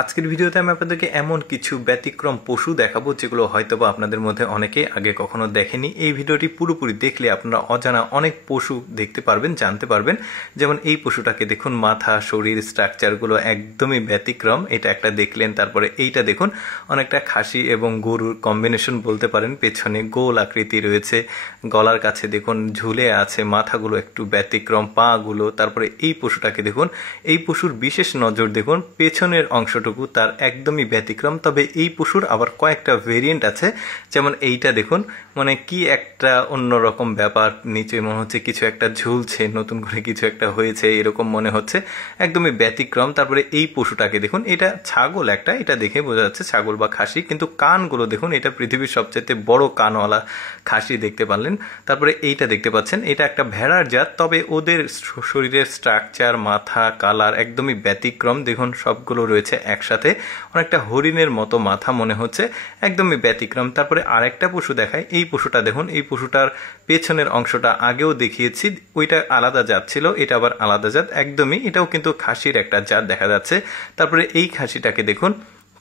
আজকের ভিডিওতে আমি আপনাদেরকে এমন কিছু ব্যতিক্রম পশু দেখাবো যেগুলো হয়তোবা আপনাদের মধ্যে অনেকে আগে কখনো দেখেনি। এই ভিডিওটি পুরোপুরি দেখলে আপনারা অজানা অনেক পশু দেখতে পারবেন, জানতে পারবেন। যেমন এই পশুটাকে দেখুন, মাথা, শরীর, স্ট্রাকচারগুলো একদমই ব্যতিক্রম। এটা একটা দেখলেন। তারপরে এইটা দেখুন, অনেকটা খাসি এবং গরুর কম্বিনেশন বলতে পারেন। পেছনে গোল আকৃতি রয়েছে, গলার কাছে দেখুন ঝুলে আছে, মাথাগুলো একটু ব্যতিক্রম, পা গুলো। তারপরে এই পশুটাকে দেখুন, এই পশুর বিশেষ নজর দেখুন, পেছনের অংশটুকু তার একদমই ব্যতিক্রম। তবে এই পশুর আবার কয়েকটা ভেরিয়েন্ট আছে। যেমন এইটা দেখুন, মানে কি একটা অন্যরকম ব্যাপার, নিচে মনে হচ্ছে কিছু একটা ঝুলছে, নতুন করে কিছু একটা হয়েছে এরকম মনে হচ্ছে, একদমই ব্যতিক্রম। তারপরে এই পশুটাকে দেখুন, এটা ছাগল একটা, এটা দেখে বোঝা যাচ্ছে ছাগল বা খাসি, কিন্তু কানগুলো দেখুন, এটা পৃথিবীর সবচেয়ে বড় কানওয়ালা খাসি দেখতে পারলেন। তারপরে এইটা দেখতে পাচ্ছেন, এটা একটা ভেড়ার জাত, তবে ওদের শরীরের স্ট্রাকচার, মাথা, কালার একদমই ব্যতিক্রম। দেখুন সবগুলো রয়েছে একসাথে, অনেকটা হরিণের মতো মাথা মনে হচ্ছে, একদমই ব্যতিক্রম। তারপরে আরেকটা পশু দেখায়, এই পশুটা দেখুন, এই পশুটার পেছনের অংশটা আগেও দেখিয়েছি, ওইটা আলাদা জাত ছিল, এটা আবার আলাদা জাত একদমই, এটাও কিন্তু খাসির একটা জাত দেখা যাচ্ছে। তারপরে এই খাসিটাকে দেখুন,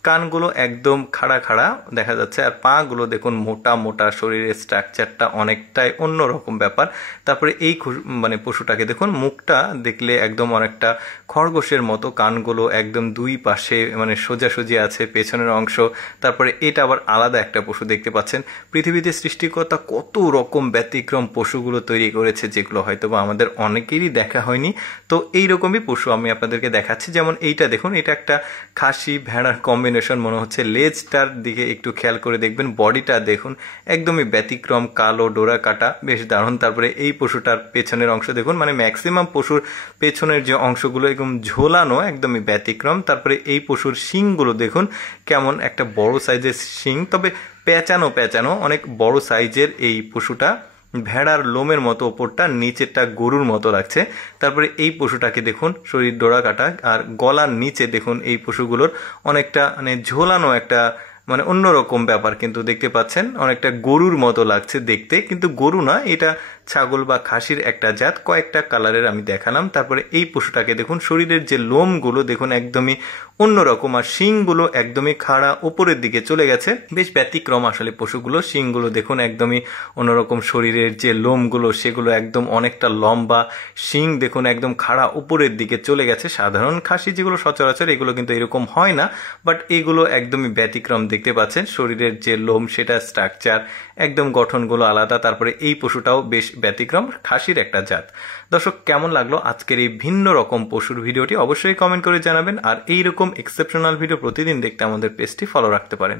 কানগুলো একদম খাড়া খাড়া দেখা যাচ্ছে, আর পা গুলো দেখুন মোটা মোটা, শরীরের স্ট্রাকচারটা অনেকটাই অন্যরকম ব্যাপার। তারপরে এই মানে পশুটাকে দেখুন, মুখটা দেখলে একদম অনেকটা খরগোশের মতো, কানগুলো একদম দুই পাশে মানে সোজাসুজি আছে, পেছনের অংশ। তারপরে এটা আবার আলাদা একটা পশু দেখতে পাচ্ছেন। পৃথিবীতে সৃষ্টিকর্তা কত রকম ব্যতিক্রম পশুগুলো তৈরি করেছে, যেগুলো হয়তোবা আমাদের অনেকেরই দেখা হয়নি। তো এইরকমই পশু আমি আপনাদেরকে দেখাচ্ছি। যেমন এইটা দেখুন, এটা একটা খাসি ভেড়ার কম্বিনেশন মনে হচ্ছে। লেজটার দিকে একটু খেয়াল করে দেখবেন, বডিটা দেখুন একদমই ব্যতিক্রম, কালো ডোরা কাটা, বেশ দারুণ। তারপরে এই পশুটার পেছনের অংশ দেখুন, মানে ম্যাক্সিমাম পশুর পেছনের যে অংশগুলো একদম ঝোলানো, একদমই ব্যতিক্রম। তারপরে এই পশুর শিংগুলো দেখুন, কেমন একটা বড় সাইজের শিং, তবে পেঁচানো পেঁচানো, অনেক বড় সাইজের এই পশুটা। ভেড়ার লোমের মতো ওপরটা, নিচেরটা গরুর মতো লাগছে। তারপরে এই পশুটাকে দেখুন, শরীর ডোরা কাটা, আর গলার নিচে দেখুন এই পশুগুলোর অনেকটা মানে ঝোলানো একটা, মানে অন্যরকম ব্যাপার কিন্তু দেখতে পাচ্ছেন, অনেকটা গরুর মতো লাগছে দেখতে, কিন্তু গরু না, এটা ছাগল বা খাসির একটা জাত। কয়েকটা কালারের আমি দেখালাম। তারপরে এই পশুটাকে দেখুন, শরীরের যে লোমগুলো দেখুন একদমই অন্যরকম, আর শিংগুলো একদমই খাড়া উপরের দিকে চলে গেছে, বেশ ব্যতিক্রম আসলে পশুগুলো। শিংগুলো দেখুন একদমই অন্যরকম, শরীরের যে লোমগুলো সেগুলো একদম অনেকটা লম্বা, শিং দেখুন একদম খাড়া উপরের দিকে চলে গেছে। সাধারণ খাসি যেগুলো সচরাচর, এগুলো কিন্তু এরকম হয় না, বাট এগুলো একদমই ব্যতিক্রম দেখতে পাচ্ছেন। শরীরের যে লোম, সেটা স্ট্রাকচার একদম, গঠনগুলো আলাদা। তারপরে এই পশুটাও বেশ ব্যতিক্রম, খাসির একটা জাত। দর্শক, কেমন লাগলো আজকের এই ভিন্ন রকম পশুর ভিডিওটি অবশ্যই কমেন্ট করে জানাবেন। আর এইরকম এক্সেপশনাল ভিডিও প্রতিদিন দেখতে আমাদের পেজটি ফলো রাখতে পারেন।